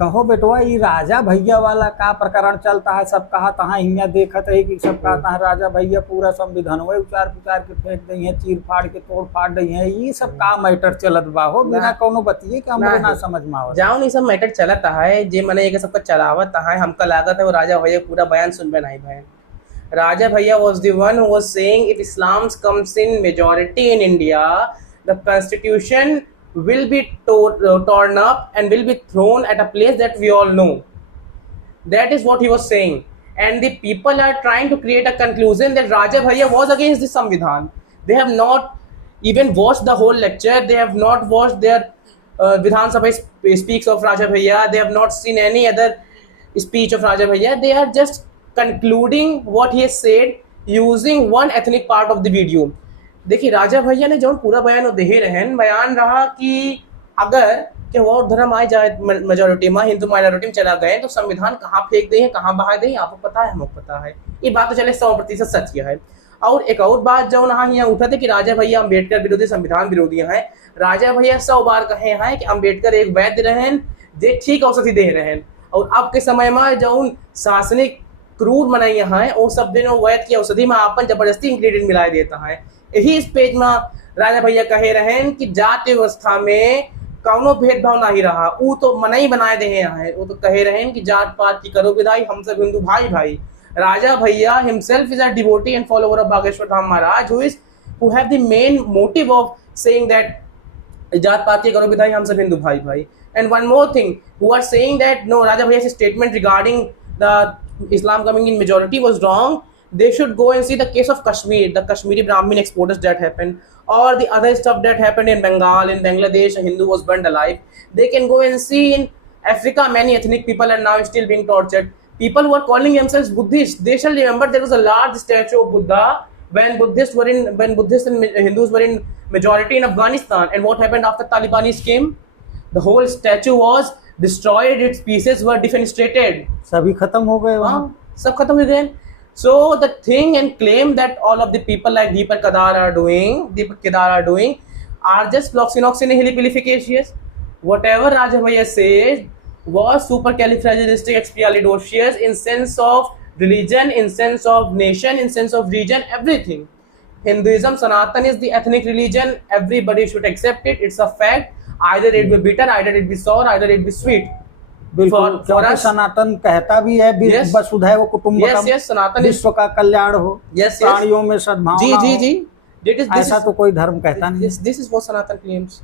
कहो बेटवा ये राजा भैया वाला का प्रकरण चलता है। सब कहा तहाँ हियाँ देखत है कि सब कहा तहाँ राजा भैया पूरा संविधान वही उचार पुचार के फेंक दी है, चीर फाड़ के तोड़ फाड़ दी है। ये सब का मैटर चलत बा हो बिना कोनो बतिए कि हमरे ना समझ में आवत। जाओ नहीं सब मैटर चलत है जे मने एक सबका चलावत है। हमका लागत है वो राजा भैया पूरा बयान सुनबे नहीं भाई। Raja Bhaiya was the one who was saying if Islam comes in majority in India, the constitution will be torn up and will be thrown at a place that we all know. That is what he was saying. And the people are trying to create a conclusion that Raja Bhaiya was against the Samvidhan. They have not even watched the whole lecture. They have not watched their Vidhan Sabha speaks of Raja Bhaiya. They have not seen any other speech of Raja Bhaiya. They are just concluding what he has said using one ethnic part of the video. देखिए राजा भैया ने जो पूरा बयान दे रहन बयान रहा कि अगर कि और धर्म आ जाए मेजोरिटी में हिंदू माइनॉरिटी में चला गए तो संविधान कहाँ फेंक दे कहाँ बहा दे आपको पता है हमको पता है। ये बात तो चले 100% सच है। और एक और बात जो यहाँ उठा थे कि राजा भैया अम्बेडकर विरोधी संविधान विरोधी हैं। राजा भैया 100 बार कहे हैं कि अम्बेडकर एक वैद्य रहन जे ठीक औषधि दे रहन और अब के समय में जो शासनिक क्रूर मनाई है वो सब दिन वैद्य की औषधि में अपन जबरदस्ती इंग्रेडिएंट मिला देता है। यही इस पेज में राजा भैया कहे रहे कि जाति व्यवस्था में कौनो भेदभाव नहीं रहा वो तो मनाई बनाए दे हैं। वो तो कहे रहे कि जात पात की करो विदाई हम सब हिंदू भाई भाई। राजा भैया himself is a devotee and follower of Bageshwar Dham Maharaj who have the main motive of saying that जात पात की करो विदाई हम सब हिंदू भाई भाई। And one more thing, who are saying that no, Raja Bhaiya's statement regarding the Islam coming in majority was wrong. They should go and see the case of Kashmir, the Kashmiri Brahmin exporters that happened, or the other stuff that happened in Bengal, in Bangladesh, a Hindu was burned alive. They can go and see in Africa many ethnic people are now still being tortured. People who are calling themselves Buddhists, they shall remember there was a large statue of Buddha when Buddhists and Hindus were in majority in Afghanistan. And what happened after Talibanis came? The whole statue was destroyed, its pieces were defenestrated. सभी खत्म हो गए वहाँ। सब खत्म हो गए। So the thing and claim that all of the people like Deepak Kedar are doing are just floxinoxinihilipilificacious. Whatever Raja Bhaiya says was supercalifragilisticexpialidocious in sense of religion, in sense of nation, in sense of region, everything. Hinduism, Sanatan is the ethnic religion. Everybody should accept it. It's a fact. Either it be bitter, either it be sour, either it be sweet. बिल्कुल क्योंकि सनातन कहता भी है वसुधैव कुटुंबकम, विश्व का कल्याण हो, प्राणियों में सद्भावना हो। जी। ऐसा तो कोई धर्म कहता नहीं। This is what Sanatan claims.